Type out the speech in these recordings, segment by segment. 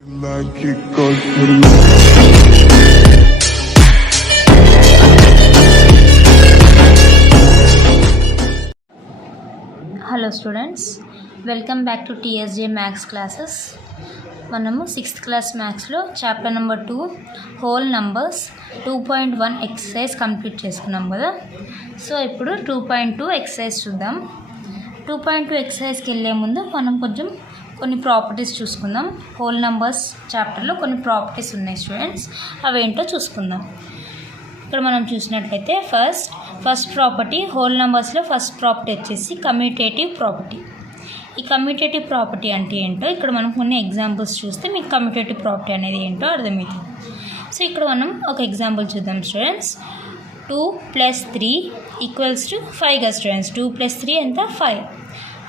Hello students, welcome back to TSJ maths classes. మనము 6th class మ్యాథ్స్లో chapter number 2 whole numbers 2.1 exercise complete చేసుకున్నాం కదా. So ఇప్పుడు 2.2 exercise చూద్దాం. 2.2 ఎక్సర్సైజ్కి వెళ్ళే ముందు మనం కొన్ని ప్రాపర్టీస్ చూసుకుందాం. హోల్ నంబర్స్ చాప్టర్లో కొన్ని ప్రాపర్టీస్ ఉన్నాయి స్టూడెంట్స్, అవేంటో చూసుకుందాం. ఇక్కడ మనం చూసినట్లయితే ఫస్ట్ ప్రాపర్టీ, హోల్ నెంబర్స్లో ఫస్ట్ ప్రాపర్టీ వచ్చేసి కమ్యూటేటివ్ ప్రాపర్టీ. ఈ కమ్యూటేటివ్ ప్రాపర్టీ అంటే ఏంటో ఇక్కడ మనం కొన్ని ఎగ్జాంపుల్స్ చూస్తే మీకు కమ్యూటేటివ్ ప్రాపర్టీ అనేది ఏంటో అర్థమవుతుంది. సో ఇక్కడ మనం ఒక ఎగ్జాంపుల్ చూద్దాం స్టూడెంట్స్. 2 + 3 = 5 కదా స్టూడెంట్స్. 2 + 3 ఎంత? 5.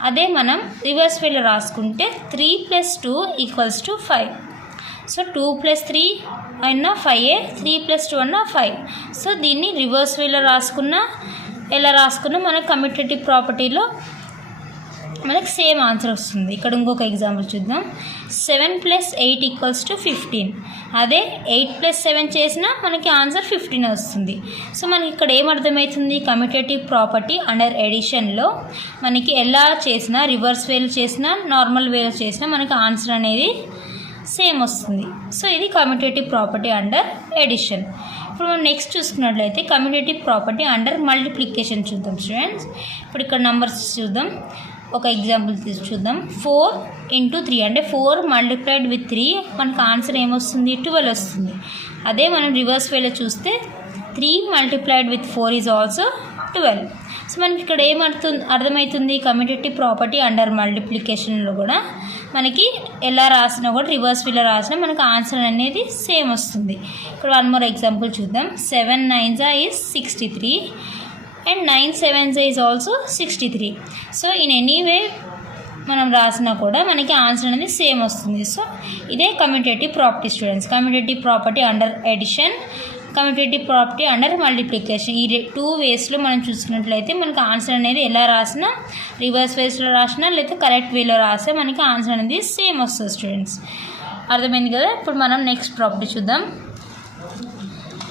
అదే మనం రివర్స్ వేలో రాసుకుంటే 3 + 2 = 5. సో 2 + 3 అయినా 5, 3 + 2 అన్నా 5. సో దీన్ని రివర్స్ వేలో ఎలా రాసుకున్నా మనకు కమ్యూటేటివ్ ప్రాపర్టీలో మనకు సేమ్ ఆన్సర్ వస్తుంది. ఇక్కడ ఇంకొక ఎగ్జాంపుల్ చూద్దాం. 7 + 8 = 15. అదే 8 + 7 చేసినా మనకి ఆన్సర్ 15 వస్తుంది. సో మనకి ఇక్కడ ఏమర్థమవుతుంది? కమ్యూటేటివ్ ప్రాపర్టీ అండర్ ఎడిషన్లో మనకి ఎలా చేసినా, రివర్స్ వేలో చేసినా, నార్మల్ వేలో చేసినా మనకి ఆన్సర్ అనేది సేమ్ వస్తుంది. సో ఇది కమ్యూటేటివ్ ప్రాపర్టీ అండర్ ఎడిషన్. ఇప్పుడు మనం నెక్స్ట్ చూసుకున్నట్లయితే కమ్యూటేటివ్ ప్రాపర్టీ అండర్ మల్టిప్లికేషన్ చూద్దాం స్టూడెంట్స్. ఇప్పుడు ఇక్కడ నంబర్స్ చూద్దాం. ఒక ఎగ్జాంపుల్ చూద్దాం. 4 × 3 అంటే 4 × 3 మనకు ఆన్సర్ ఏమొస్తుంది? 12 వస్తుంది. అదే మనం రివర్స్ వేలో చూస్తే 3 × 4 ఈజ్ ఆల్సో 12. సో మనకి ఇక్కడ అర్థమవుతుంది? కమ్యూటేటివ్ ప్రాపర్టీ అండర్ మల్టిప్లికేషన్లో కూడా మనకి ఎలా రాసినా కూడా రివర్స్ వేలో రాసినా మనకు ఆన్సర్ అనేది సేమ్ వస్తుంది. ఇక్కడ 1 మోర్ ఎగ్జాంపుల్ చూద్దాం. 7 × 9 = 63 and 9 × 7 is also 63. So in any way మనం రాసినా కూడా మనకి ఆన్సర్ అనేది సేమ్ వస్తుంది. సో ఇదే commutative property students. Commutative property under addition, commutative property under multiplication. ఈ 2 వేస్లో మనం చూసుకున్నట్లయితే మనకి ఆన్సర్ అనేది ఎలా రాసినా, రివర్స్ వేస్లో రాసినా లేదా కరెక్ట్ వేలో రాసినా మనకి ఆన్సర్ అనేది సేమ్ వస్తుంది స్టూడెంట్స్. అర్థమైంది కదా. ఇప్పుడు మనం నెక్స్ట్ ప్రాపర్టీ చూద్దాం.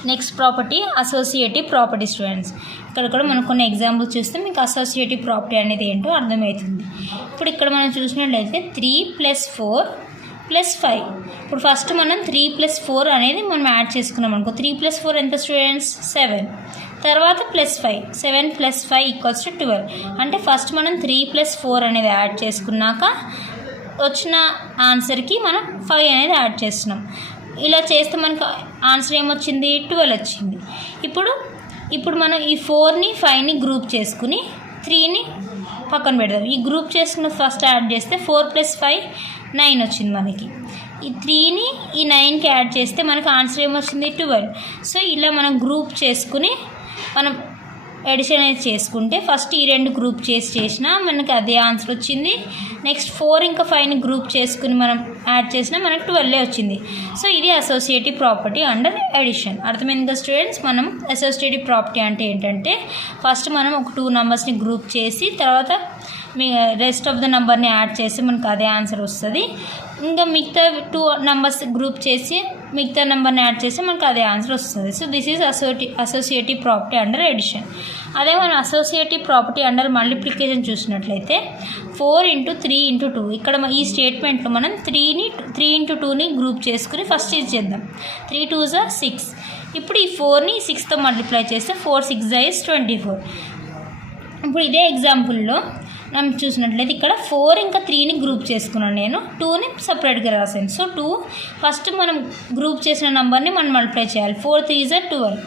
Next property associative property students. ఇక్కడ కూడా మనం కొన్ని ఎగ్జాంపుల్స్ చూస్తే మీకు అసోసియేటివ్ ప్రాపర్టీ అనేది ఏంటో అర్థమవుతుంది. ఇప్పుడు ఇక్కడ మనం చూసినట్లయితే 3 + 4 + 5. ఇప్పుడు ఫస్ట్ మనం 3 + 4 అనేది మనం యాడ్ చేసుకున్నాం అనుకో. 3 + 4 ఎంత స్టూడెంట్స్? 7. తర్వాత +5, 7 + 5 = 12. అంటే ఫస్ట్ మనం 3 + 4 అనేది యాడ్ చేసుకున్నాక వచ్చిన ఆన్సర్కి మనం 5 అనేది యాడ్ చేస్తున్నాం. ఇలా చేస్తే మనకు ఆన్సర్ ఏమొచ్చింది? 12 వచ్చింది. ఇప్పుడు మనం ఈ 4ని 5ని గ్రూప్ చేసుకుని 3ని పక్కన పెడదాం. ఈ గ్రూప్ చేసుకున్న ఫస్ట్ యాడ్ చేస్తే 4 + 5 9 వచ్చింది మనకి. ఈ 3ని ఈ 9కి యాడ్ చేస్తే మనకు ఆన్సర్ ఏమొచ్చింది? 12. సో ఇలా మనం గ్రూప్ చేసుకుని మనం ఎడిషన్ అనేది చేసుకుంటే ఫస్ట్ ఈ 2 గ్రూప్ చేసినా మనకి అదే ఆన్సర్ వచ్చింది. నెక్స్ట్ 4 ఇంకా 5ని గ్రూప్ చేసుకుని మనం యాడ్ చేసినా మనకు 12 వచ్చింది. సో ఇది అసోసియేటివ్ ప్రాపర్టీ అండర్ ఎడిషన్. అర్థమైంది కదా స్టూడెంట్స్. మనం అసోసియేటివ్ ప్రాపర్టీ అంటే ఏంటంటే ఫస్ట్ మనం ఒక 2 నెంబర్స్ని గ్రూప్ చేసి తర్వాత రెస్ట్ ఆఫ్ ద నెంబర్ని యాడ్ చేసి మనకు అదే ఆన్సర్ వస్తుంది. ఇంకా మిగతా 2 నెంబర్స్ గ్రూప్ చేసి మిగతా నెంబర్ని యాడ్ చేస్తే మనకు అదే ఆన్సర్ వస్తుంది. So this is associative property under addition. అదే మనం అసోసియేటివ్ ప్రాపర్టీ అండర్ మల్టిప్లికేషన్ చూసినట్లయితే 4 × 3 × 2. ఇక్కడ ఈ స్టేట్మెంట్లో మనం 3 × 2ని గ్రూప్ చేసుకుని ఫస్ట్ ఇది చేద్దాం. 3 × 2 = 6. ఇప్పుడు ఈ 4ని 6తో మల్టిప్లై చేస్తే 4 × 6 = 24. ఇప్పుడు ఇదే ఎగ్జాంపుల్లో మనం చూసినట్లయితే ఇక్కడ 4 ఇంకా 3ని గ్రూప్ చేసుకున్నాను, నేను 2ని సపరేట్గా రాసాను. సో 2 ఫస్ట్ మనం గ్రూప్ చేసిన నెంబర్ని మనం మల్టిప్లై చేయాలి. 4 × 3 = 12.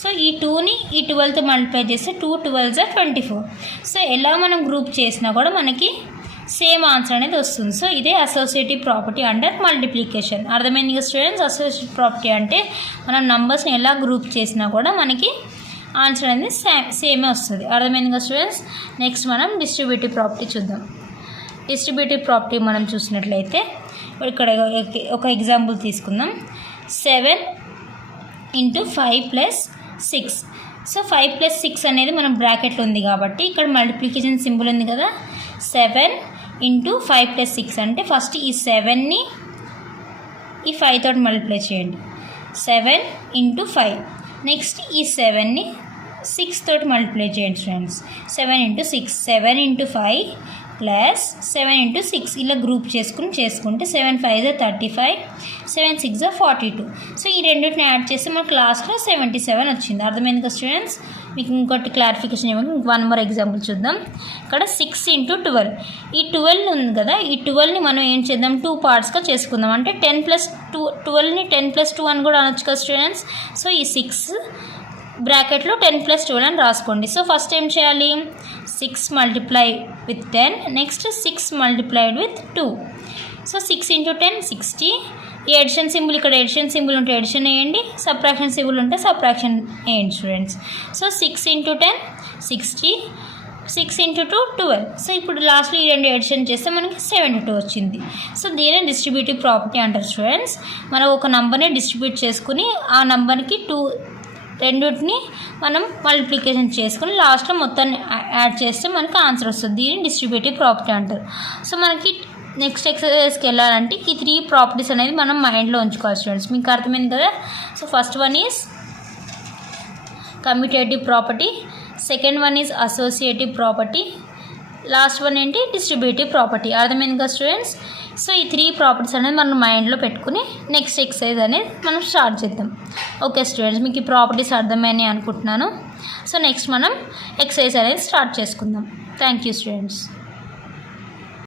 సో ఈ 2ని ఈ 12తో మల్టిప్లై చేస్తే 2 × 12 = 24. సో ఎలా మనం గ్రూప్ చేసినా కూడా మనకి సేమ్ ఆన్సర్ అనేది వస్తుంది. సో ఇదే అసోసియేటివ్ ప్రాపర్టీ అండర్ మల్టిప్లికేషన్. అర్థమైంది కదా స్టూడెంట్స్. అసోసియేటివ్ ప్రాపర్టీ అంటే మనం నంబర్స్ని ఎలా గ్రూప్ చేసినా కూడా మనకి ఆన్సర్ అనేది సేమే వస్తుంది. అర్థమైంది కదా స్టూడెంట్స్. నెక్స్ట్ మనం డిస్ట్రిబ్యూటివ్ ప్రాపర్టీ చూద్దాం. డిస్ట్రిబ్యూటివ్ ప్రాపర్టీ మనం చూసినట్లయితే ఇక్కడ ఒక ఎగ్జాంపుల్ తీసుకుందాం. 7 × 5 + 6. సో 5 + 6 అనేది మనం బ్రాకెట్లో ఉంది కాబట్టి ఇక్కడ మల్టిప్లికేషన్ సింబల్ ఉంది కదా. 7 × 5 + 6 అంటే ఫస్ట్ ఈ 7ని ఈ 5 తోటి మల్టిప్లై చేయండి. 7 ఇంటూ 5. నెక్స్ట్ ఈ 7ని 6 తోటి మల్టిప్లై చేయండి friends. 7 into 6, 7 into 5 plus 7 into 6 ఇలా గ్రూప్ చేసుకుంటే 7 5 35, 7 6 42. సో ఈ రెండింటిని యాడ్ చేస్తే మనకు లాస్ట్లో 77 వచ్చింది. అర్థమైంది కదా స్టూడెంట్స్? మీకు ఇంకోటి క్లారిఫికేషన్ ఇవ్వండి. 1 మోర్ ఎగ్జాంపుల్ చూద్దాం. ఇక్కడ 6 ఇంటూ 12. ఈ 12 ఉంది కదా, ఈ 12ని మనం ఏం చేద్దాం, 2 పార్ట్స్గా చేసుకుందాం. అంటే 10 ప్లస్ 2, 12ని 10 ప్లస్ 2 అని కూడా అనొచ్చు కదా స్టూడెంట్స్. సో ఈ 6 బ్రాకెట్లో 10 ప్లస్ 12 అని రాసుకోండి. సో ఫస్ట్ ఏం చేయాలి, 6 multiply with 10, next 6 multiplied with 2. So 6 into 10 60. ఈ ఎడిషన్ సింబుల్, ఇక్కడ ఎడిషన్ సింబుల్ ఉంటే ఎడిషన్ వేయండి, సబ్ట్రాక్షన్ సింబుల్ ఉంటే సబ్ట్రాక్షన్ వేయండి students. So 6 into 10 60, 6 into 2 12. So ఇప్పుడు లాస్ట్లో ఈ రెండు ఎడిషన్ చేస్తే మనకి 72 వచ్చింది. సో దీనే డిస్ట్రిబ్యూటివ్ ప్రాపర్టీ అంటారు స్టూడెంట్స్. మనం ఒక నంబర్ని డిస్ట్రిబ్యూట్ చేసుకుని ఆ నంబర్కి రెండింటిని మనం మల్టిప్లికేషన్ చేసుకుని లాస్ట్లో మొత్తాన్ని యాడ్ చేస్తే మనకి ఆన్సర్ వస్తుంది. దీన్ని డిస్ట్రిబ్యూటివ్ ప్రాపర్టీ అంటారు. సో మనకి నెక్స్ట్ ఎక్సర్సైజ్కి వెళ్ళాలంటే ఈ 3 ప్రాపర్టీస్ అనేది మనం మైండ్లో ఉంచుకోవాలి స్టూడెంట్స్. మీకు అర్థమైంది కదా? So first one is commutative property, second one is associative property, last one ఏంటి, డిస్ట్రిబ్యూటివ్ ప్రాపర్టీ. అర్థమైంది కదా స్టూడెంట్స్? సో ఈ 3 ప్రాపర్టీస్ అనేది మనం మైండ్లో పెట్టుకుని నెక్స్ట్ ఎక్సర్సైజ్ అనేది మనం స్టార్ట్ చేద్దాం. ఓకే స్టూడెంట్స్, మీకు ఈ ప్రాపర్టీస్ అర్థమని అనుకుంటున్నాను. సో నెక్స్ట్ మనం ఎక్సర్సైజ్ అనేది స్టార్ట్ చేసుకుందాం. Thank you students.